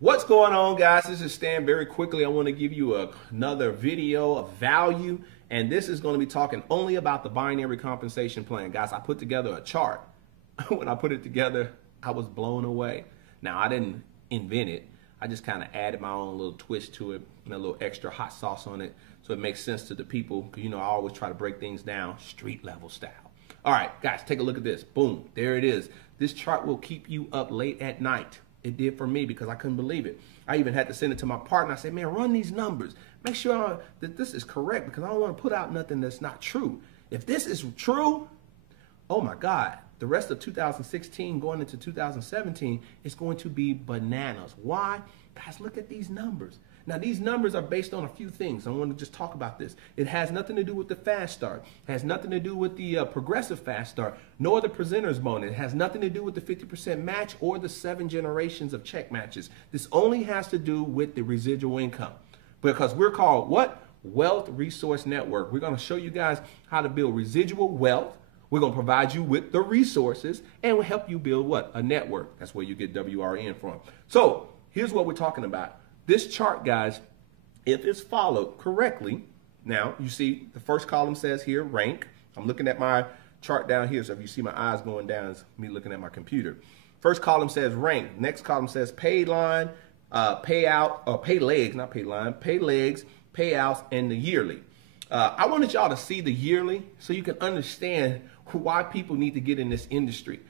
What's going on, guys? This is Stan. Very quickly, I want to give you another video of value, and this is going to be talking only about the binary compensation plan. Guys, I put together a chart. When I put it together, I was blown away. Now, I didn't invent it. I just kind of added my own little twist to it and a little extra hot sauce on it so it makes sense to the people, because you know I always try to break things down street level style. All right, guys, take a look at this. Boom, there it is. This chart will keep you up late at night. It did for me because I couldn't believe it. I even had to send it to my partner. I said, man, run these numbers. Make sure that this is correct, because I don't want to put out nothing that's not true. If this is true, oh my God, the rest of 2016 going into 2017 is going to be bananas. Why? Guys, look at these numbers. Now, these numbers are based on a few things. I want to just talk about this. It has nothing to do with the fast start. It has nothing to do with the progressive fast start, nor the presenter's bonus. It has nothing to do with the 50% match or the 7 generations of check matches. This only has to do with the residual income, because we're called what? Wealth Resource Network. We're going to show you guys how to build residual wealth. We're going to provide you with the resources, and we'll help you build what? A network. That's where you get WRN from. So here's what we're talking about. This chart, guys, if it's followed correctly, now you see the first column says here, rank. I'm looking at my chart down here, so if you see my eyes going down, it's me looking at my computer. First column says rank. Next column says pay line, payout, or pay legs, not pay line, pay legs, payouts, and the yearly. I wanted y'all to see the yearly so you can understand why people need to get in this industry.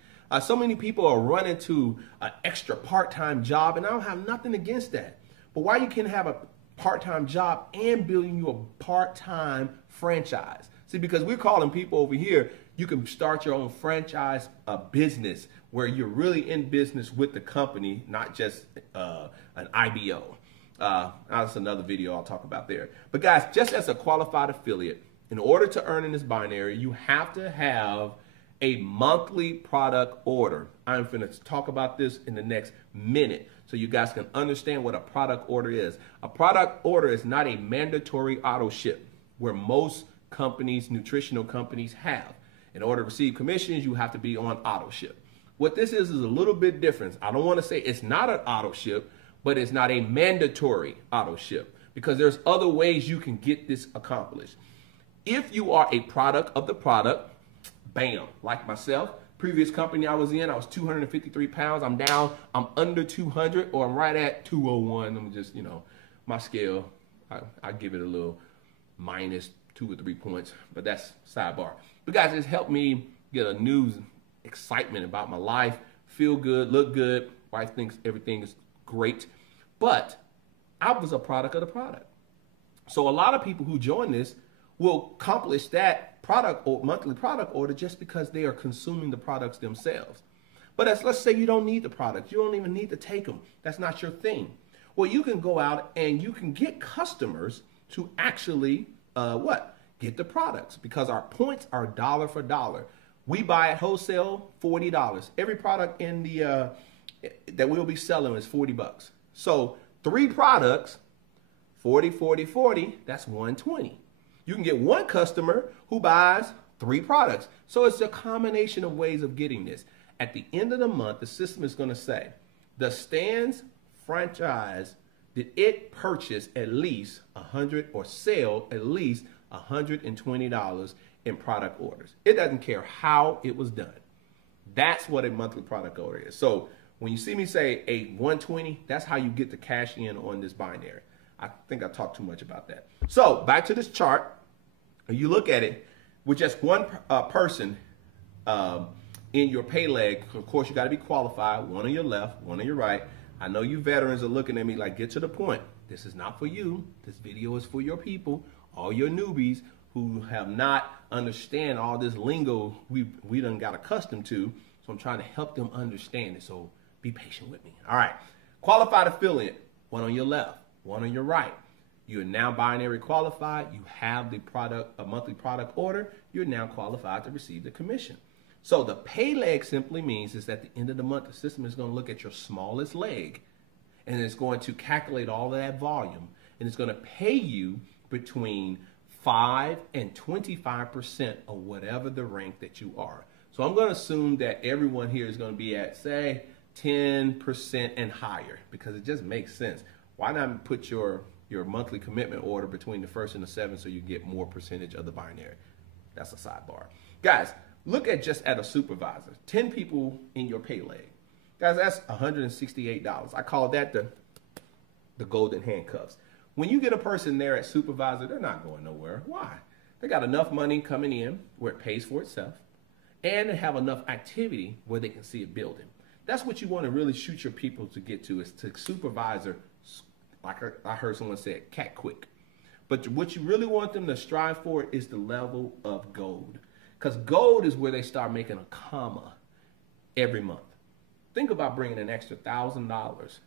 So many people are running to an extra part-time job, and I don't have nothing against that. But why you can have a part-time job and building you a part-time franchise? See, because we're calling people over here, you can start your own franchise business where you're really in business with the company, not just an IBO. That's another video I'll talk about there. But guys, just as a qualified affiliate, in order to earn in this binary, you have to have a monthly product order. I'm going to talk about this in the next minute so you guys can understand what a product order is. A product order is not a mandatory auto ship where most companies, nutritional companies, have. In order to receive commissions, you have to be on auto ship. What this is a little bit different. I don't want to say it's not an auto ship, but it's not a mandatory auto ship, because there's other ways you can get this accomplished. If you are a product of the product, bam, like myself, previous company I was in, I was 253 pounds. I'm down, I'm under 200, or I'm right at 201. I'm just, you know, my scale, I give it a little minus 2 or 3 points, but that's sidebar. But guys, it's helped me get a new excitement about my life, feel good, look good. Wife thinks everything is great, but I was a product of the product. So a lot of people who join this will accomplish that product or monthly product order just because they are consuming the products themselves. But let's say you don't need the product. You don't even need to take them. That's not your thing. Well, you can go out and you can get customers to actually, get the products, because our points are dollar for dollar. We buy at wholesale, $40. Every product in the that we'll be selling is $40. So 3 products, 40, 40, 40, that's 120. You can get one customer who buys 3 products. So it's a combination of ways of getting this. At the end of the month, the system is going to say, the Stan's franchise, did it purchase at least 100 or sell at least $120 in product orders? It doesn't care how it was done. That's what a monthly product order is. So when you see me say a 120, that's how you get the cash in on this binary. I think I talked too much about that. So back to this chart. You look at it with just one person in your pay leg. Of course, you got to be qualified. One on your left, one on your right. I know you veterans are looking at me like, get to the point. This is not for you. This video is for your people, all your newbies who have not understand all this lingo we done got accustomed to. So I'm trying to help them understand it. So be patient with me. All right. Qualified affiliate, one on your left, one on your right. You are now binary qualified. You have the product, a monthly product order. You're now qualified to receive the commission. So the pay leg simply means is at the end of the month, the system is going to look at your smallest leg, and it's going to calculate all of that volume, and it's going to pay you between 5 and 25% of whatever the rank that you are. So I'm going to assume that everyone here is going to be at, say, 10% and higher, because it just makes sense. Why not put your monthly commitment order between the 1st and the 7th so you get more percentage of the binary? That's a sidebar. Guys, look at just at a supervisor. 10 people in your pay leg. Guys, that's $168. I call that the golden handcuffs. When you get a person there at supervisor, they're not going nowhere. Why? They got enough money coming in where it pays for itself, and they have enough activity where they can see it building. That's what you want to really shoot your people to get to, is to supervisor, like I heard someone say it, cat quick. But what you really want them to strive for is the level of gold. Because gold is where they start making a comma every month. Think about bringing an extra $1,000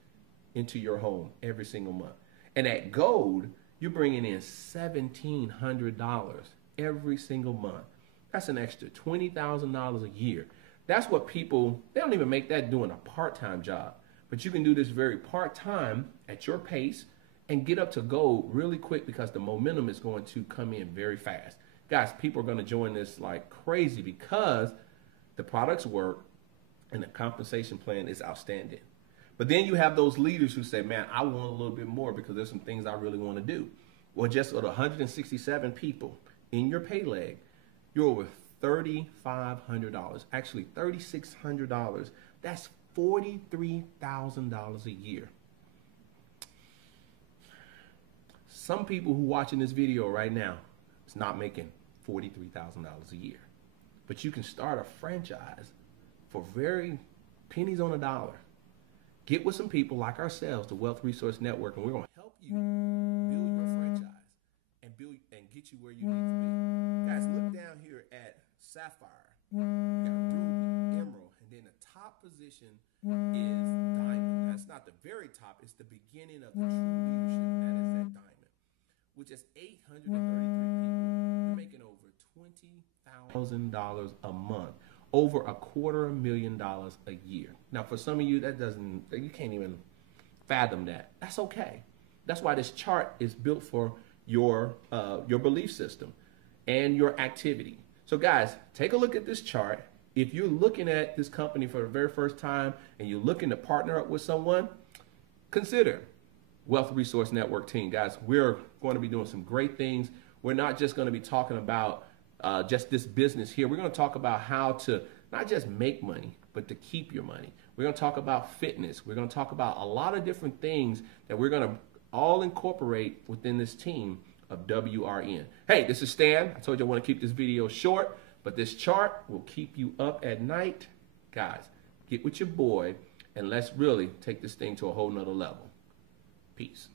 into your home every single month. And at gold, you're bringing in $1,700 every single month. That's an extra $20,000 a year. That's what people, they don't even make that doing a part-time job. But you can do this very part-time at your pace and get up to gold really quick, because the momentum is going to come in very fast. Guys, people are going to join this like crazy because the products work and the compensation plan is outstanding. But then you have those leaders who say, man, I want a little bit more because there's some things I really want to do. Well, just with 167 people in your pay leg, you're over $3,500, actually $3,600. That's $43,000 a year. Some people who are watching this video right now is not making $43,000 a year. But you can start a franchise for very pennies on a dollar. Get with some people like ourselves, the Wealth Resource Network, and we're going to help you build your franchise and get you where you need to be. Guys, look down here at Sapphire. You got Ruby, Emerald, and then the top position is Diamond. That's not the very top, it's the beginning of the true leadership, and that is that Diamond, which is 833 people. You're making over $20,000 a month. Over $250,000 a year. Now, for some of you, you can't even fathom that. That's okay. That's why this chart is built for your belief system and your activity. So guys, take a look at this chart. If you're looking at this company for the very first time and you're looking to partner up with someone, consider Wealth Resource Network team. Guys, we're going to be doing some great things. We're not just going to be talking about just this business here. We're going to talk about how to not just make money, but to keep your money. We're going to talk about fitness. We're going to talk about a lot of different things that we're going to all incorporate within this team of WRN. Hey, this is Stan. I told you I want to keep this video short, but this chart will keep you up at night. Guys, get with your boy and let's really take this thing to a whole nother level. Peace.